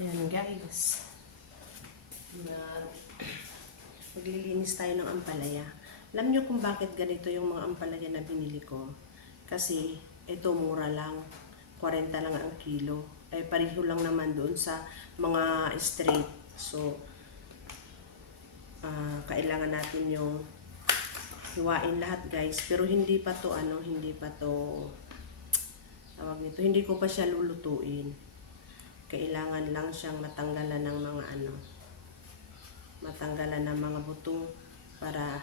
Ayan guys, maglilinis tayo ng ampalaya. Alam nyo kung bakit ganito yung mga ampalaya na binili ko? Kasi ito mura lang, 40 lang ang kilo. Pareho lang naman doon sa mga straight. So, kailangan natin yung hiwain lahat guys. Pero hindi pa to tawag nito, hindi ko pa siya lulutuin. Kailangan lang siyang matanggalan ng mga buto para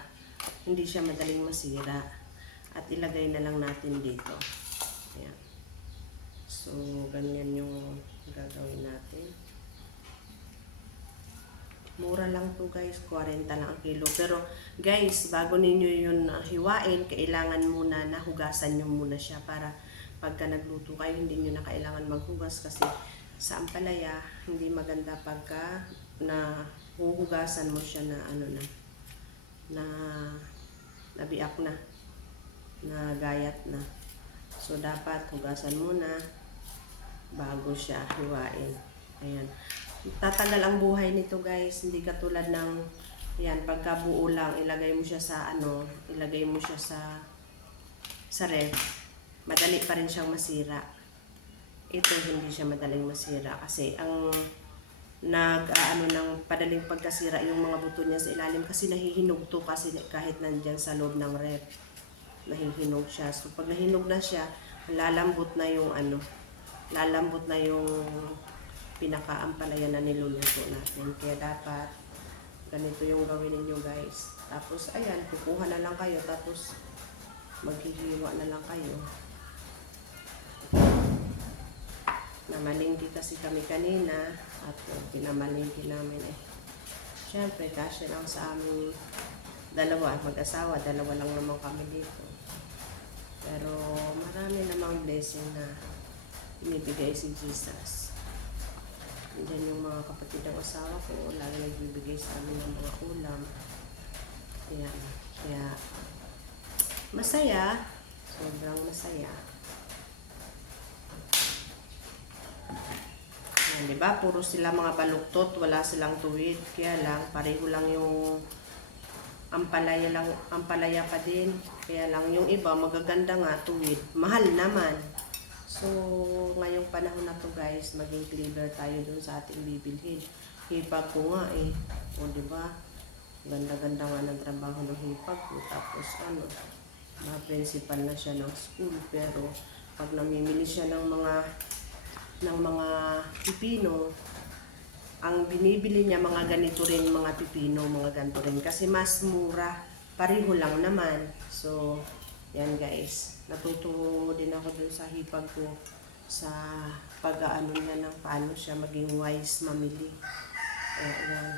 hindi siya madaling masira, at ilagay na lang natin dito. Ayan. So ganyan yung gagawin natin. Mura lang to guys, 40 lang ang kilo. Pero guys, bago ninyo yun hiwain, kailangan muna na hugasan nyo muna siya para pagka nagluto kayo, hindi nyo na kailangan maghugas, kasi sa ampalaya, hindi maganda pagka na huhugasan mo siya na nabiak na gayat na. So dapat hugasan muna bago siya hiwain. Ayan. Tatagal ang buhay nito guys, hindi katulad ng yan, pagka buo lang ilagay mo siya sa sa ref, madali pa rin siyang masira. Ito hindi siya madaling masira kasi ang ng padaling pagkasira yung mga buto niya sa ilalim, kasi nahihinog to, kasi kahit nandiyan sa loob ng ref nahihinog siya. So pag nahinog na siya, lalambot na yung pinakaampalaya na niluluto natin. Kaya dapat ganito yung gawin ninyo guys. Tapos ayan, kukuha na lang kayo, tapos maghihiwa na lang kayo. Namalingki kasi kami kanina at pinamalingki namin Siyempre, kasya lang sa aming dalawa, mag-asawa, dalawa lang naman kami dito. Pero marami namang blessing na binibigay si Jesus. Diyan yung mga kapatid ng asawa ko, lagi nagbibigay sa amin ng mga ulam. Ayan. Kaya masaya, sobrang masaya. Yan, diba? Puro sila mga baluktot, wala silang tuwid. Kaya lang, pareho lang yung ampalaya pa din. Kaya lang yung iba, magaganda nga, tuwid. Mahal naman. So, ngayong panahon na to guys, maging clever tayo dun sa ating bibilhin. Hipag ko nga O, diba? Ganda-ganda nga ng trabaho ng hipag ko. Tapos, mga principal na siya ng school. Pero, pag namimili siya ng mga pipino, ang binibili niya mga ganito rin, mga pipino, mga ganito rin, kasi mas mura, pareho lang naman. So yan guys, natuto din ako dun sa hipag ko sa pag-aano niya ng paano siya maging wise mamili. Yan,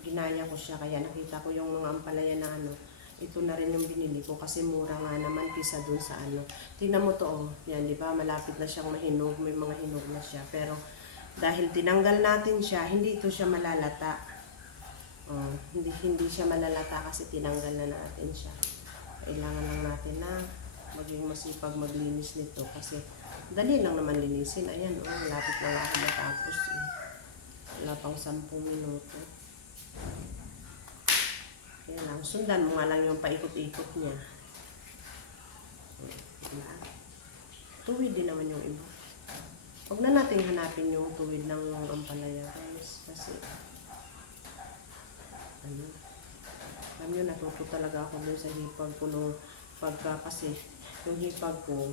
ginaya ko siya, kaya nakita ko yung mga ampalaya na ito na rin yung binili ko, kasi mura nga naman kisa dun sa Tingnan mo to, yan, di ba? Malapit na siyang mahinog, may mga hinog na siya. Pero dahil tinanggal natin siya, hindi ito siya malalata. Hindi siya malalata kasi tinanggal na natin siya. Kailangan lang natin na maging masipag maglinis nito, kasi dali lang naman linisin. Ayan, malapit na ako matapos. Wala pang 10 minuto. Kaya lang, sundan mo nga lang yung paikot-ikot niya. Tuwid din naman yung iba. Huwag na natin hanapin yung tuwid ng ampalaya guys. Kasi, alam nyo, natuto talaga ako dun sa hipag ko nung kasi yung hipag ko,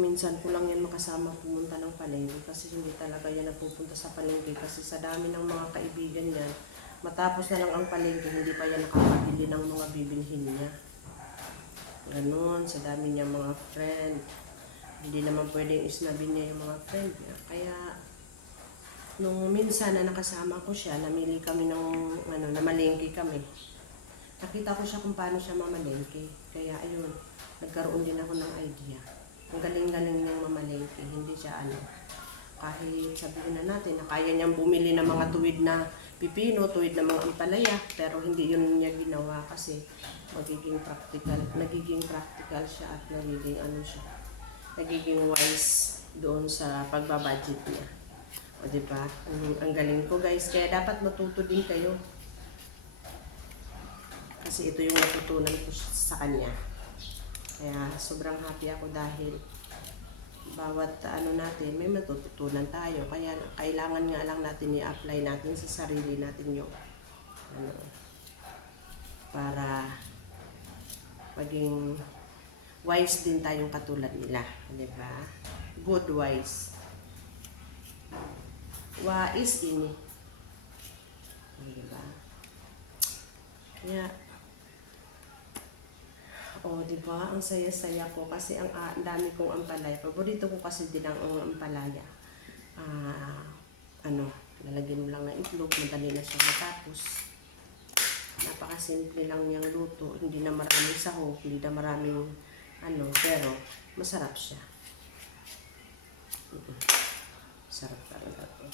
minsan ko lang yan makasama pumunta ng palengke, kasi hindi talaga yan nagpupunta sa palengke, kasi sa dami ng mga kaibigan niya, matapos na lang ang palengke, hindi pa yan nakakabili ng mga bibilhin niya. Ganon, sa dami niya mga friend. Hindi naman pwedeng isnabi niya yung mga friend niya. Kaya, nung minsan na nakasama ko siya, namili kami namalengke kami. Nakita ko siya kung paano siya mamalengke. Kaya ayun, nagkaroon din ako ng idea. Ang galing-galing niyang mamalengke. Hindi siya kahit sabihin na natin na kaya niyang bumili ng mga tuwid na pipino, tuwid na mga ampalaya, pero hindi yun niya ginawa, kasi nagiging practical siya, at nagiging wise doon sa pagbabudget niya. O, diba? Ang galing ko, guys. Kaya dapat matuto din kayo. Kasi ito yung natutunan ko sa kanya. Kaya sobrang happy ako dahil bawat ano natin, may matututunan tayo. Kaya kailangan nga lang natin i-apply natin sa sarili natin yung ano, para maging wise din tayong katulad nila. Diba? Good wise. Wais ini. Diba? Kaya, diba? Ang saya-saya ko kasi ang dami kong ampalaya. Paborito ko kasi din ang ampalaya. Lalagyan mo lang ng itlog, madali na siya matapos. Napakasimple lang niyang luto. Hindi na maraming sahog, hindi na maraming pero masarap siya. Sarap talaga to.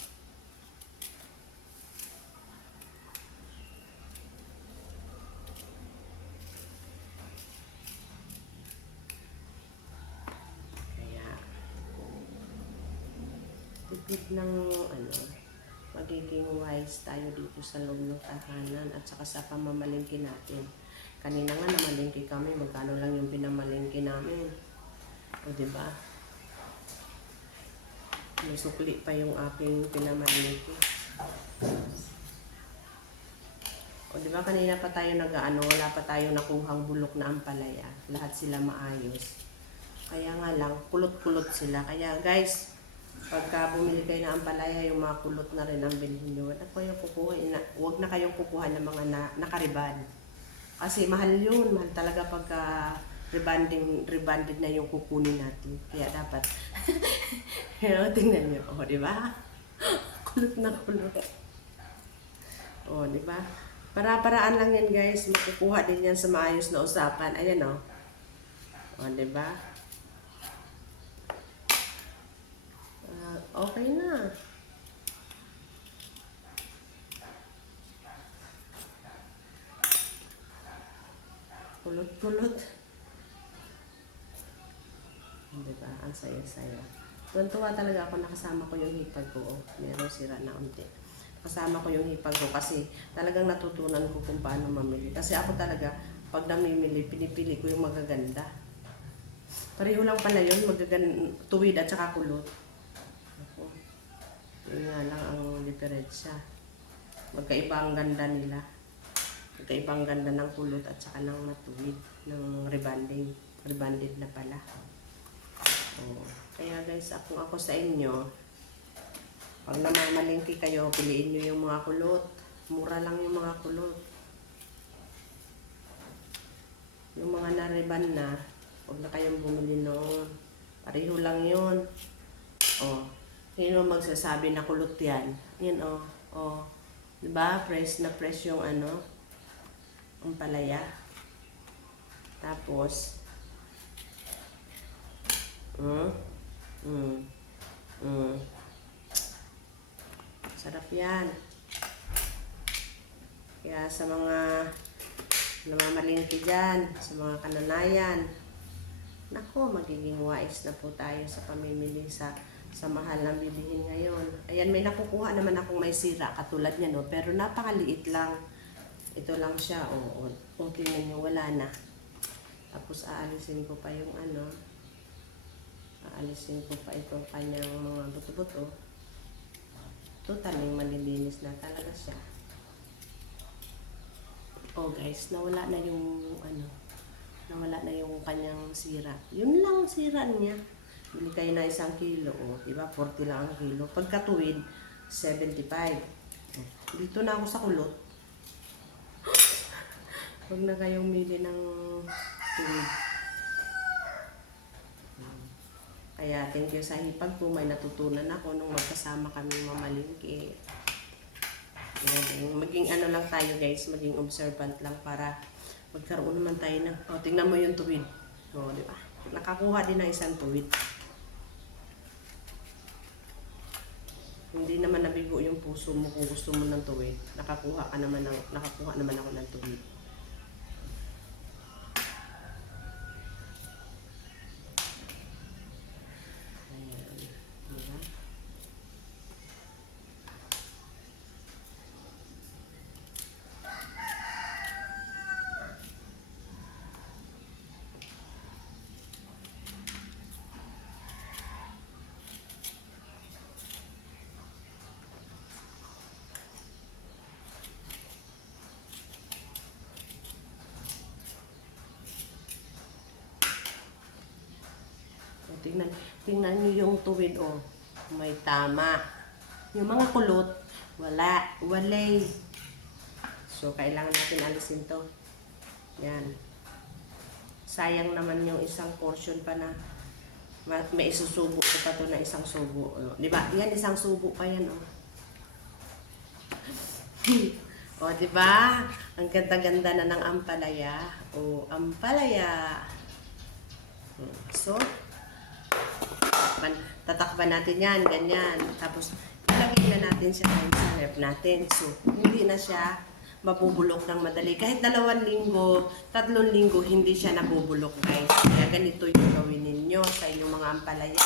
Kaya tipid ng magiging wise tayo dito sa loob ng tahanan at saka sa pamamalingki natin. Kanina nga namalingki kami, magkano lang yung pinamalingki namin. O diba? May sukli pa yung aking pinamalingki. O diba kanina pa tayo wala pa tayo nakuhang bulok na ampalaya. Lahat sila maayos. Kaya nga lang, kulot-kulot sila. Kaya guys, pagka bumili kayo ng ampalaya, yung mga kulot na rin ang bilhin nyo. Huwag na kayong kukuha ng mga nakariband. Kasi mahal yun. Mahal talaga pagka rebanded na yung kukunin natin. Kaya dapat, tingnan nyo. O, diba? Kulot na kulot. O, diba? Para-paraan lang yan guys. Makukuha din yan sa maayos na usapan. Ayan o. O, diba? Okay na. Kulot-kulot. Diba? Ang saya-saya. Tuwan-tuwa talaga ako, nakasama ko yung hipag ko. Meron sira na unti. Kasama ko yung hipag ko kasi talagang natutunan ko kung paano mamili. Kasi ako talaga, pag namimili, pinipili ko yung magaganda. Pareho lang pala yun, tuwid at saka kulot. Yun nga lang ang diferensya. Magkaiba ang ganda nila. Magkaiba ang ganda ng kulot at saka ng matuwid, ng rebanding. Rebanded na pala. Kaya guys, ako sa inyo, pag namamalingki kayo, piliin nyo yung mga kulot. Mura lang yung mga kulot. Yung mga na-reban na, huwag na kayong bumili noon. Pareho lang yun. Yun ang magsasabi na kulot yan. Yan diba? Fresh na fresh yung ampalaya. Tapos, sarap yan. Kaya sa mga namamalingki dyan, sa mga kananayan, nako, magiging wise na po tayo sa pamimili sa mahal ng bilihin ngayon. Ayan, may nakukuha naman akong may sira katulad niya, no? Pero napakaliit lang. Ito lang siya, kung tingnan nyo, wala na. Tapos aalisin ko pa yung aalisin ko pa itong kanyang mga buto-buto. Totaling malilinis na talaga siya. Guys, nawala na yung kanyang sira. Yun lang ang sira niya. Bili kayo na 1 kilo, diba? 40 lang ang kilo. Pagkatuwid, 75. Dito na ako sa kulot. Huwag na kayong mili ng tuwid. Kaya thank you sa hipag ko. May natutunan ako nung magkasama kami mamalingki. Maging lang tayo guys, maging observant lang para magkaroon naman tayo ng, tingnan mo yung tuwid. Diba? Nakakuha din ng 1 tuwid. Hindi naman nabigo yung puso mo kung gusto mo ng tuwid. Nakakuha naman ako ng tuwid. Ayan. Tingnan niyo yung tuwid, oh. May tama. Yung mga kulot, walay. So, kailangan natin alisin to. Yan. Sayang naman yung isang portion pa na may isusubo ko pa to na isang subo. Oh, di ba? Yan, isang subo pa yan, oh. O, di ba? Ang ganda-ganda na ng ampalaya. O, ampalaya. So, tatakpan natin yan, ganyan. Tapos, ilagay na natin siya sa ref natin. So, hindi na siya mabubulok ng madali. Kahit 2 linggo, 3 linggo, hindi siya nabubulok, guys. Kaya ganito yung gawin ninyo sa inyong mga ampalaya.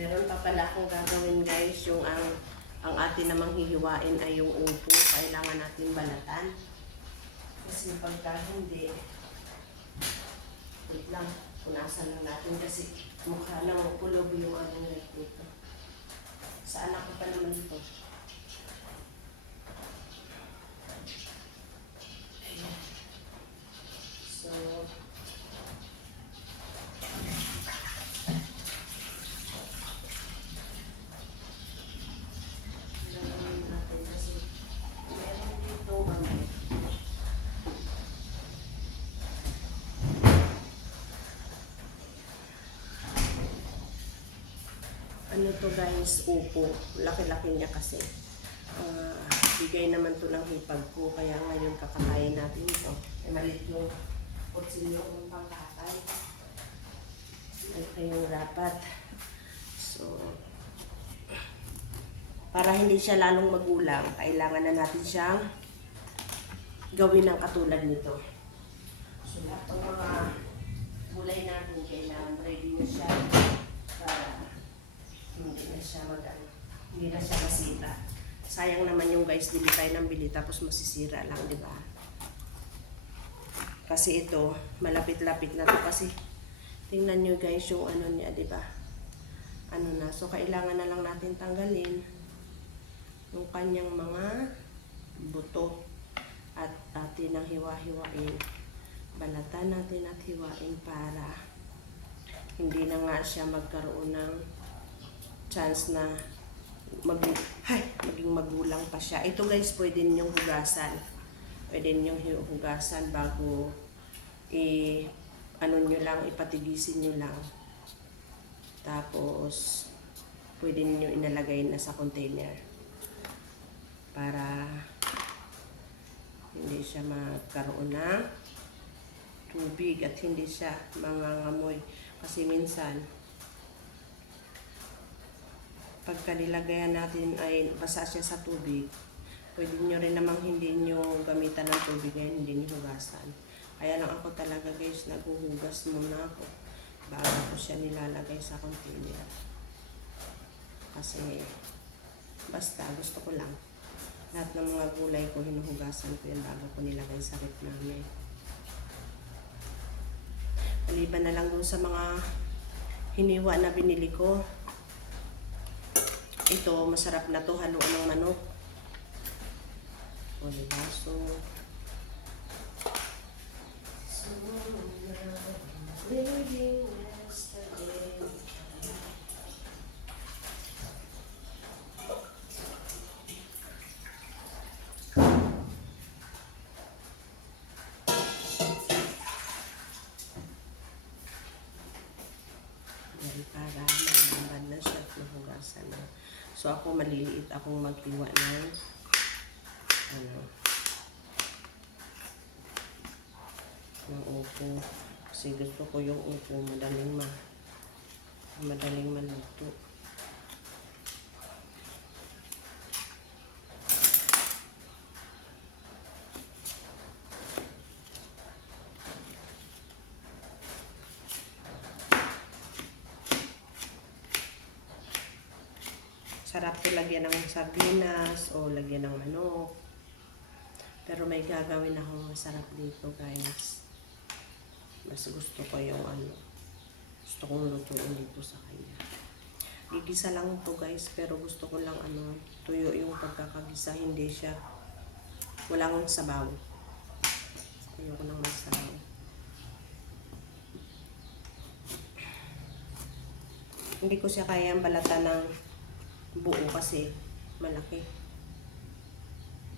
Meron pa pala akong gagawin, guys, yung ang atin namang hihiwain ay yung upo. Kailangan natin balatan. Kasi pagka hindi, wait lang, punasan lang natin kasi mukha lang pulog yung ano dito. Sa anak ko pa naman ito. So, ano to, guys, upo. Laki-laki niya kasi. Bigay naman to ng hipag ko. Kaya ngayon kakatayin natin ito. Malit yung kutsilyo ng pangkatay. Ito yung rapat. So, para hindi siya lalong magulang, kailangan na natin siyang gawin ng katulad nito. So, lahat ng mga gulay natin kailangan ready na siya para hindi na siya masira. Sayang naman yung, guys, bili tayo ng bili tapos masisira lang, di ba? Kasi ito, malapit-lapit na to kasi tingnan nyo, guys, yung ano niya, di ba? Ano na, so kailangan na lang natin tanggalin yung kanyang mga buto at atin ang hiwa-hiwain. Balatan natin at hiwain para hindi na nga siya magkaroon ng chance na maging magulang pa siya. Ito, guys, pwede ninyong hugasan. Pwede ninyong hugasan bago ano nyo lang, ipatigisin nyo lang. Tapos, pwede niyo inalagay na sa container para hindi siya magkaroon ng tubig at hindi siya mangangamoy. Kasi minsan, pagka nilagayan natin ay basa siya sa tubig, pwede nyo rin namang hindi nyo gamitan ng tubig ngayon, hindi nyo hugasan. Kaya lang ako talaga, guys, naghuhugas muna ako bago ko siya nilalagay sa container. Kasi basta gusto ko lang lahat ng mga gulay ko hinuhugasan ko yan bago ko nilagay sa ref namin. Maliban na lang dun sa mga hiniwa na binili ko. Ito, masarap na to, haluan ng manok. O, diba? So, living yesterday. Para malaman na siya at nahugasan na. So, ako maliliit akong maghiwa ng ng upo. Kasi gusto ko yung upo madaling maluto. Sarap to lagyan ng sardinas o lagyan ng manok. Pero may gagawin akong masarap dito, guys. Mas gusto ko yung gusto kong lutuin dito sa kanya. Gigisa lang to guys, pero gusto ko lang tuyo yung pagkakagisa, hindi siya walang sabaw. Ayoko nang may sabaw. Hindi ko siya kayang balatan ng buo kasi malaki.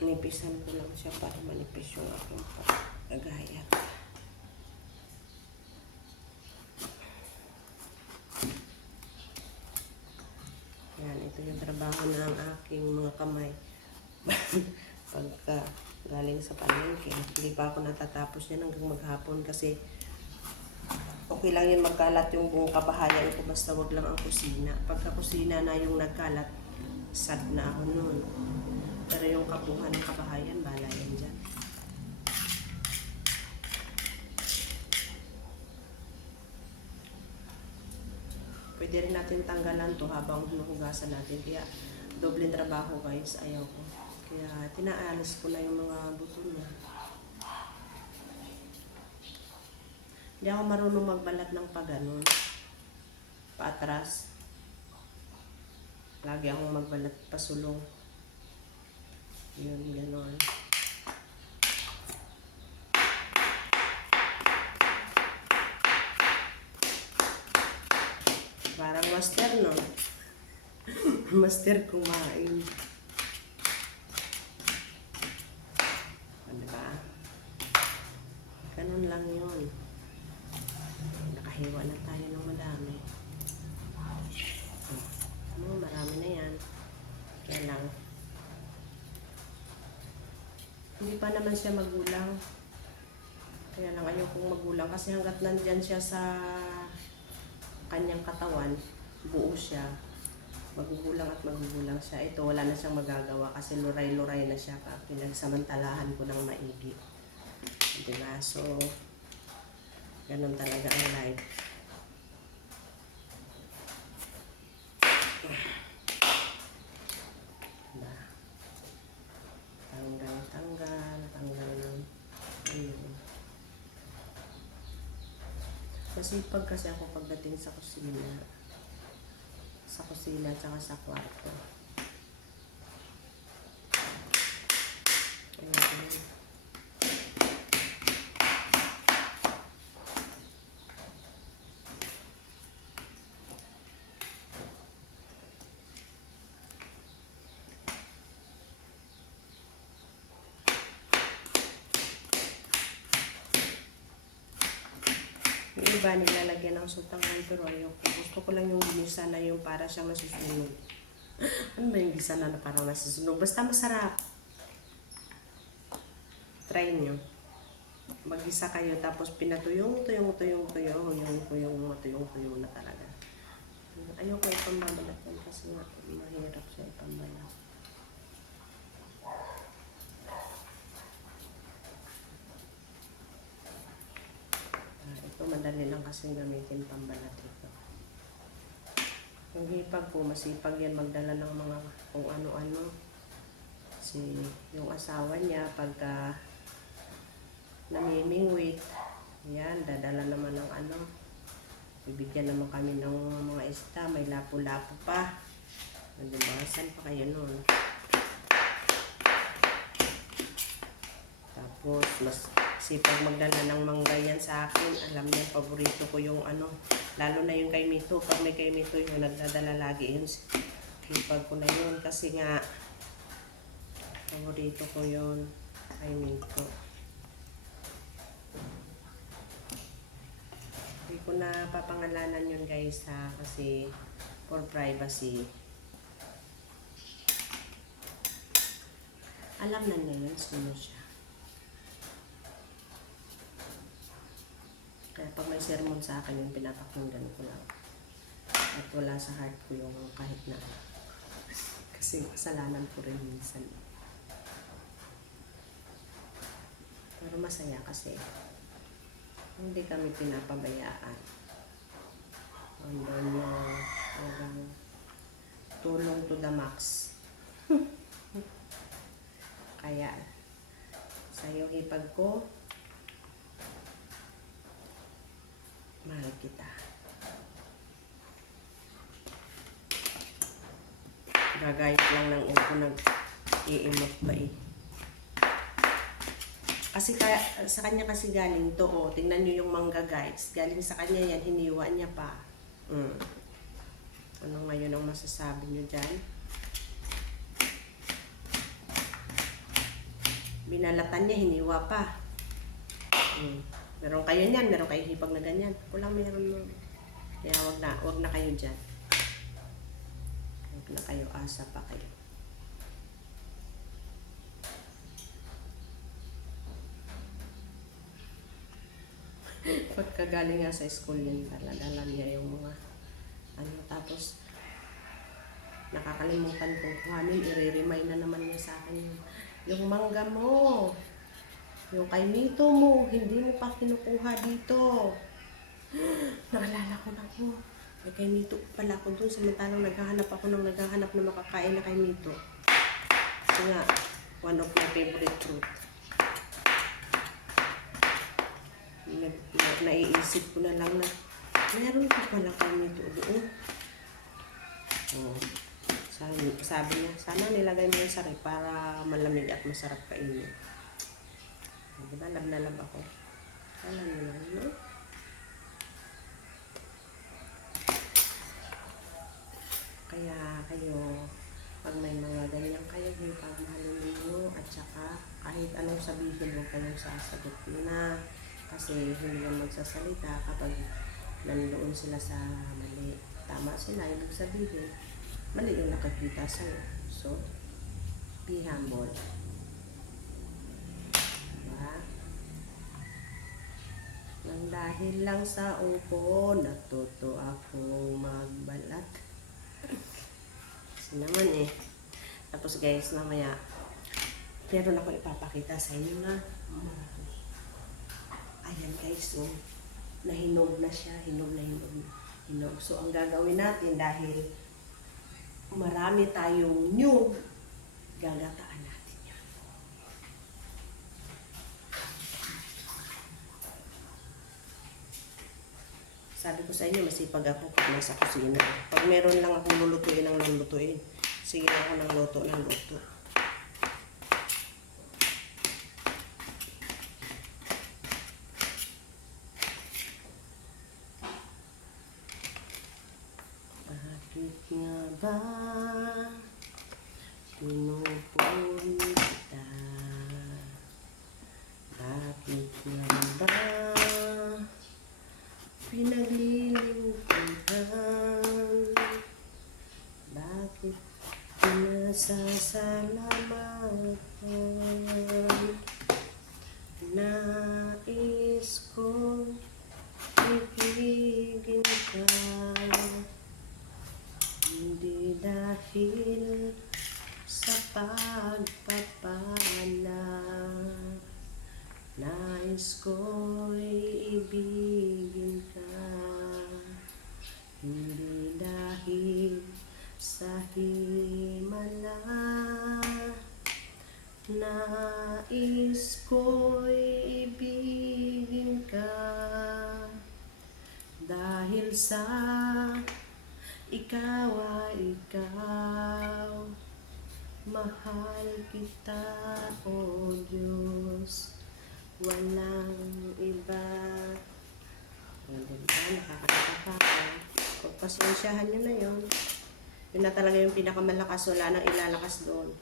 Nipisan ko lang siya para manipis yung aking pagkagayat. Yan, ito yung trabaho ng aking mga kamay. Pagka galing sa palengke, hindi pa ako natatapos yan hanggang maghapon kasi okay lang yun magkalat yung buong kabahayan ko basta wag lang ang kusina. Pagka kusina na yung nagkalat, sad na ako nun. Pero yung kabuhan ng kabahayan, bahala yan dyan. Pwede rin natin tanggalan to habang hinuhugasan natin. Kaya doble trabaho guys, ayaw ko. Kaya tinaalis ko na yung mga buto niya. Hindi ako marunong magbalat ng paganon. Paatras. Lagi akong magbalat pasulong. Yun, gano'n. Parang master, no? Master kumain. Ano ba? Ganun lang yun. Nakahiwa na tayo ng madami. Marami na yan. Kaya lang. Hindi pa naman siya magulang. Kaya lang ayokong magulang kasi hanggat nandyan siya sa kanyang katawan, buo siya, magugulang at magugulang siya. Ito, wala na siyang magagawa kasi luray-luray na siya. Pinagsamantalahan ko ng maigi. Diba? So, ganun talaga ang life. Diba? Tanggal ng ayun. Masipag kasi ako pagdating sa kusina. Sa kusina at sa kwarto. Ayun. Yung iba nilalagyan ng sultangan pero ayoko. Gusto ko lang yung ginisa na yung para siyang nasusunog. Ano ba yung gisa na parang nasusunog? Basta masarap. Try nyo. Mag-gisa kayo tapos pinatuyong na talaga. Ayoko ipambabalat yan kasi mahirap siya ipambalat. Ito madali lang kasi gamitin pambalat ito. Yung hipag ko, masipag yan magdala ng mga kung ano-ano. Kasi yung asawa niya, pagka namimingwit, yan, dadala naman ng bibigyan naman kami ng mga ista, may lapu-lapu pa. Diba? Saan pa kayo nun? Tapos, mas sipag magdala ng mangga yan sa akin. Alam niya, paborito ko yung lalo na yung kay Mito. Pag may kay Mito yun, nagdadala lagi yun. Sipag ko na yun kasi nga paborito ko yun kay Mito. Hindi ko na papangalanan yun guys kasi for privacy. Alam na niya yun, sino siya. Kaya pag may sermon sa akin yung pinapakinggan ko lang. At wala sa heart ko yung kahit na kasi kasalanan ko rin minsan. Pero masaya kasi hindi kami pinapabayaan. Andun yung talagang tulong to the max. Kaya sa'yo hipag ko, mahal kita. Gagayat lang ng upo, nag-iimot pa eh. Kasi sa kanya kasi galing to, oh. Tingnan nyo yung mangga guys. Galing sa kanya yan, hiniwa niya pa. Ano ngayon ang masasabi nyo dyan? Binalatan niya, hiniwa pa. Meron kayo niyan, meron kayo hipag na ganyan. Kulang meron mo. Kaya wag na kayo dyan. Wag na kayo, asa pa kayo. Pagkagaling nga sa school yun, dala niya yung mga tapos nakakalimutan kong kuhanin, i-remind na naman niya sa akin yung mangga mo, yung kay Mito mo, hindi mo pa kinukuha dito. Naalala ko na po, kay Mito pala ako dun, samantalang naghahanap na makakain na kay Mito. Kasi nga, one of my favorite fruit. Naiisip ko na lang na meron pa pala kay Mito doon. Sabi niya, sana nilagay mo yung sari para malamig at masarap kainin. Diba, lab na lab ako. Alam mo lang, no? Kaya kayo, pag may mga ganyan kayo, pagmahalin niyo at saka kahit anong sabihin, huwag kayong sasagot na. Kasi hindi yung magsasalita kapag nandoon sila sa mali. Tama sila, ibig sabihin, mali yung nakakita sa'yo. So, be humble. Diba? Nang dahil lang sa upo, natuto akong magbalat. Kasi naman eh. Tapos guys, mamaya, meron ako ipapakita sa inyo na ayan guys, so, nahinog na siya, hinog. So, ang gagawin natin dahil marami tayong nyug, gagataan natin yan. Sabi ko sa inyo, masipag ako pag nasa kusina. Pag meron lang akong lulutuin ng lulutuin, sige ako ng luto. Bakit nga ba pinupuri kita? Bakit nga ba pinaglilingkuran? Bakit pinasasalamatan? Nais kong ibigin ka, hindi dahil sa pagpapala. Nais ko'y ibigin ka, hindi dahil sa himala. Nais ko'y ibigin ka, dahil sa ikaw ay ikaw. Mahal kita, O Diyos, walang iba. Diba? Nakakakaka. Pagpasensyahan nyo na yun. Yun na talaga yung pinakamalakas. Wala nang ilalakas doon.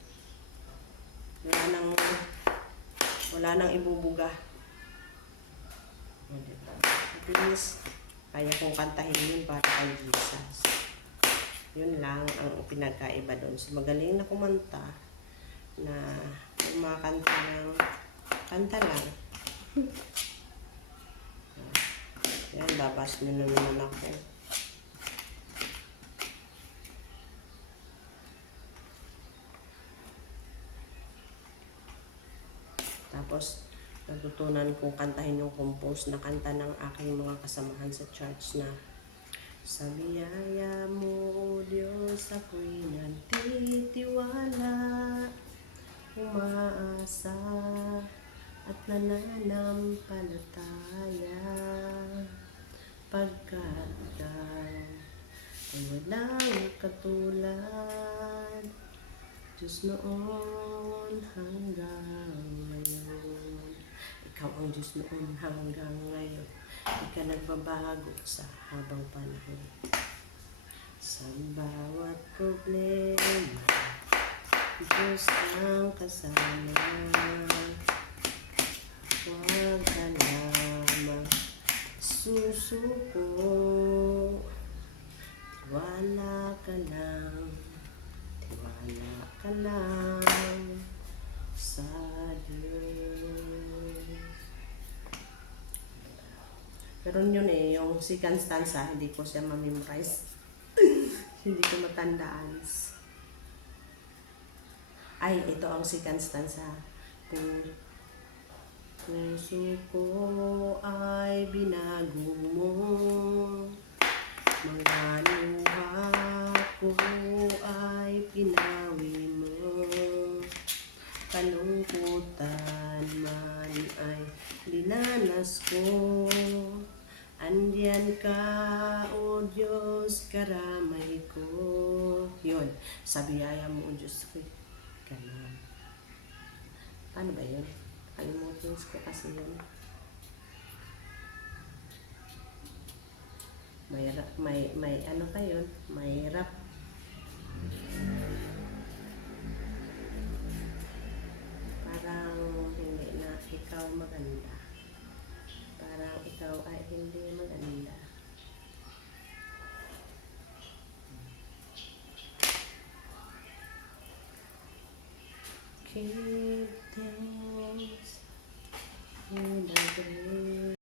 Wala nang ibubuga. Diba? Please, kaya kong kantahin yun para kay Jesus. Yun lang ang pinagkaiba doon. So, magaling na kumanta na kumakanta ng kanta lang. Yan, babas nyo na naman ako. Tapos, natutunan kong kantahin yung compose na kanta ng aking mga kasamahan sa church na sa biyaya mo, Diyos, ako'y nagtitiwala, umaasa at nananampalataya, pagkat ikaw ay walang katulad, Diyos noon hanggang ngayon. Ikaw ang Diyos noon hanggang ngayon. Di ka nagbabago sa habang panahon. Sa bawat problema, Diyos ang kasama. Huwag ka lamang susuko. Tiwala ka lang. Tiwala ka lang sa Diyos. Pero yun yung second stanza, hindi ko siya ma-memorize. Hindi ko matandaan. Ay, ito ang second stanza. Puso ko ay binago mo, mga luha ko ay pinawi mo, kalungkutan man ay linanas ko. Andiyan ka, O Diyos, karamay ko. Yun, sa biyaya mo, O Diyos ko. Ganun. Ano ba yun? Kalimutin ko kasi yun. May ano pa yun? May rap. Parang hindi na ikaw maganda. Parang ikaw ay hindi maganda. Keep thanks in the grave.